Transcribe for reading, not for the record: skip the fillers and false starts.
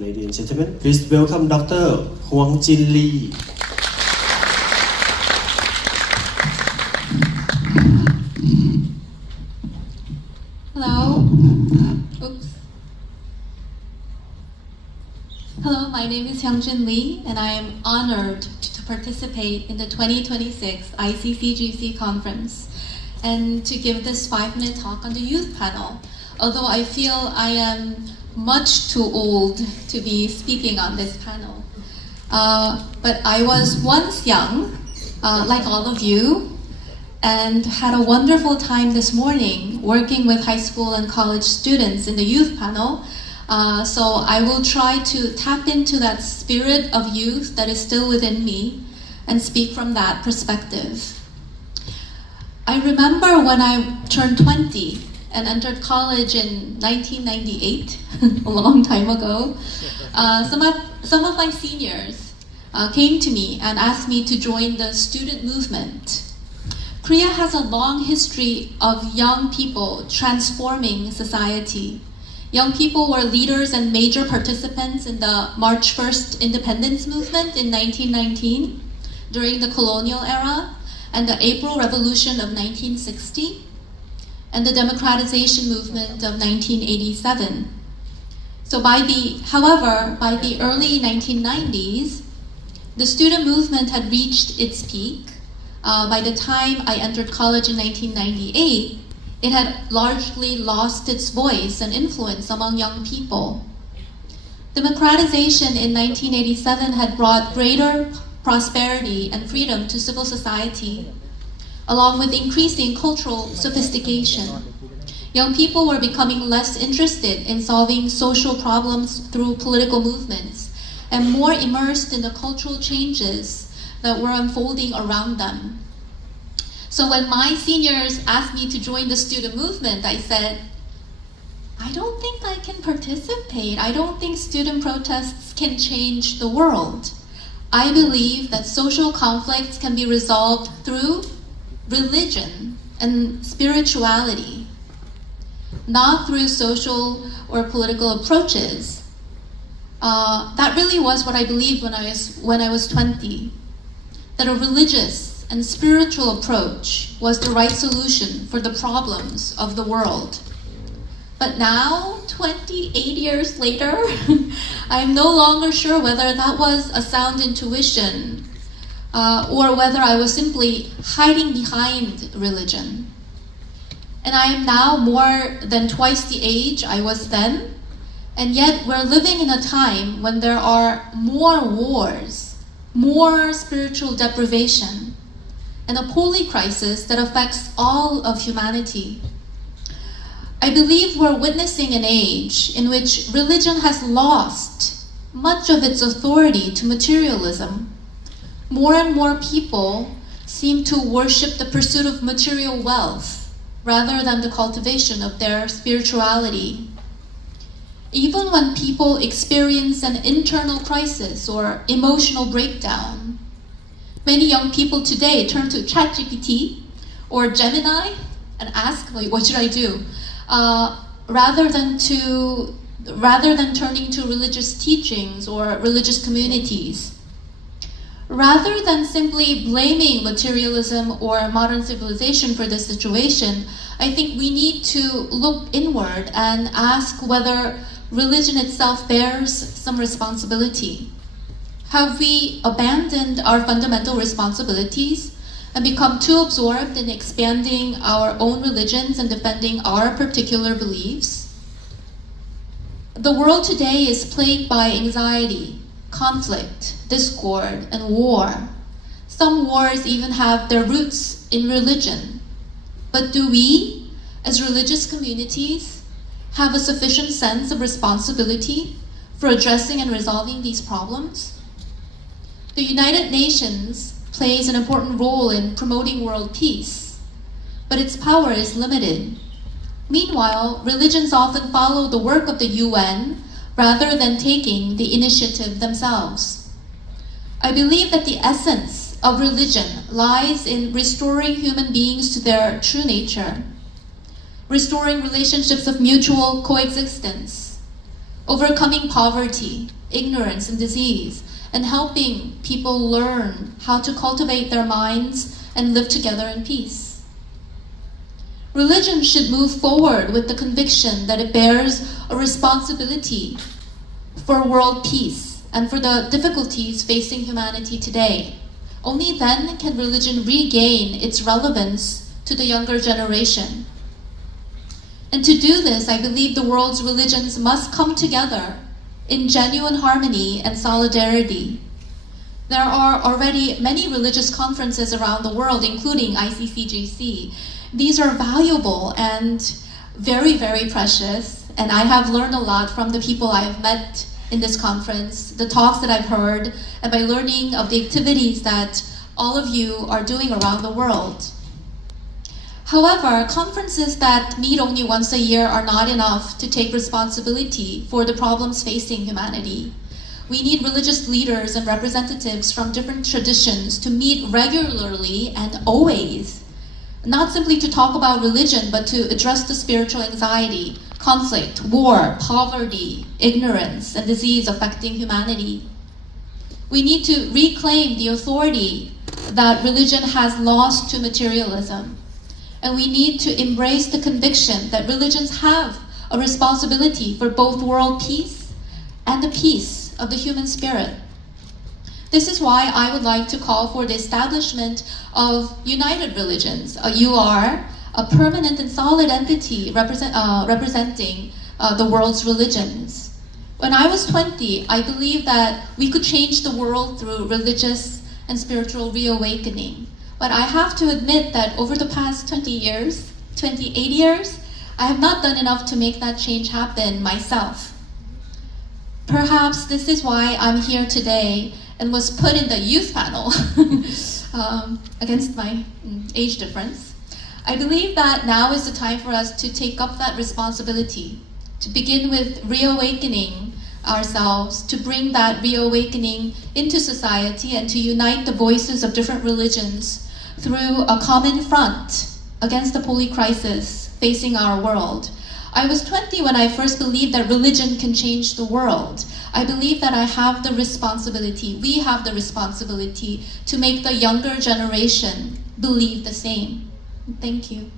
Ladies and gentlemen, please welcome Dr. Huang Jin Lee. Hello. Oops. Hello, my name is Hyungjin Lee, and I am honored to participate in the 2026 Iccgc conference and to give this 5-minute talk on the youth panel. Although I feel I am much too old to be speaking on this panel. But I was once young, like all of you, and had a wonderful time this morning working with high school and college students in the youth panel. So I will try to tap into that spirit of youth that is still within me and speak from that perspective. I remember when I turned 20 and entered college in 1998, a long time ago. Some of my seniors came to me and asked me to join the student movement. Korea has a long history of young people transforming society. Young people were leaders and major participants in the March 1st independence movement in 1919 during the colonial era and the April Revolution of 1960 and the democratization movement of 1987. So however, by the early 1990s, the student movement had reached its peak. By the time I entered college in 1998, it had largely lost its voice and influence among young people. Democratization in 1987 had brought greater prosperity and freedom to civil society, along with increasing cultural sophistication. Young people were becoming less interested in solving social problems through political movements and more immersed in the cultural changes that were unfolding around them. So when my seniors asked me to join the student movement, I said, I don't think I can participate. I don't think student protests can change the world. I believe that social conflicts can be resolved through religion and spirituality, not through social or political approaches. That really was what I believed when I was 20, that a religious and spiritual approach was the right solution for the problems of the world. But now, 28 years later, I'm no longer sure whether that was a sound intuition or whether I was simply hiding behind religion. And I am now more than twice the age I was then, and yet we're living in a time when there are more wars, more spiritual deprivation, and a holy crisis that affects all of humanity. I believe we're witnessing an age in which religion has lost much of its authority to materialism. More and more people seem to worship the pursuit of material wealth rather than the cultivation of their spirituality. Even when people experience an internal crisis or emotional breakdown, many young people today turn to ChatGPT or Gemini and ask, what should I do? Rather than turning to religious teachings or religious communities. Rather than simply blaming materialism or modern civilization for this situation, I think we need to look inward and ask whether religion itself bears some responsibility. Have we abandoned our fundamental responsibilities and become too absorbed in expanding our own religions and defending our particular beliefs? The world today is plagued by anxiety, conflict, discord, and war. Some wars even have their roots in religion. But do we, as religious communities, have a sufficient sense of responsibility for addressing and resolving these problems? The United Nations plays an important role in promoting world peace, but its power is limited. Meanwhile, religions often follow the work of the UN rather than taking the initiative themselves. I believe that the essence of religion lies in restoring human beings to their true nature, restoring relationships of mutual coexistence, overcoming poverty, ignorance, and disease, and helping people learn how to cultivate their minds and live together in peace. Religion should move forward with the conviction that it bears a responsibility for world peace and for the difficulties facing humanity today. Only then can religion regain its relevance to the younger generation. And to do this, I believe the world's religions must come together in genuine harmony and solidarity. There are already many religious conferences around the world, including Iccgc. These are valuable and very, very precious, and I have learned a lot from the people I have met in this conference, the talks that I've heard, and by learning of the activities that all of you are doing around the world. However, conferences that meet only once a year are not enough to take responsibility for the problems facing humanity. We need religious leaders and representatives from different traditions to meet regularly and always, not simply to talk about religion, but to address the spiritual anxiety, conflict, war, poverty, ignorance, and disease affecting humanity. We need to reclaim the authority that religion has lost to materialism. And we need to embrace the conviction that religions have a responsibility for both world peace and the peace of the human spirit. This is why I would like to call for the establishment of united religions, a UR, a permanent and solid entity representing the world's religions. When I was 20, I believed that we could change the world through religious and spiritual reawakening. But I have to admit that over the past 28 years, I have not done enough to make that change happen myself. Perhaps this is why I'm here today and was put in the youth panel against my age difference. I believe that now is the time for us to take up that responsibility, to begin with reawakening ourselves, to bring that reawakening into society and to unite the voices of different religions through a common front against the holy crisis facing our world. I was 20 when I first believed that religion can change the world. I believe that I have the responsibility, we have the responsibility to make the younger generation believe the same. Thank you.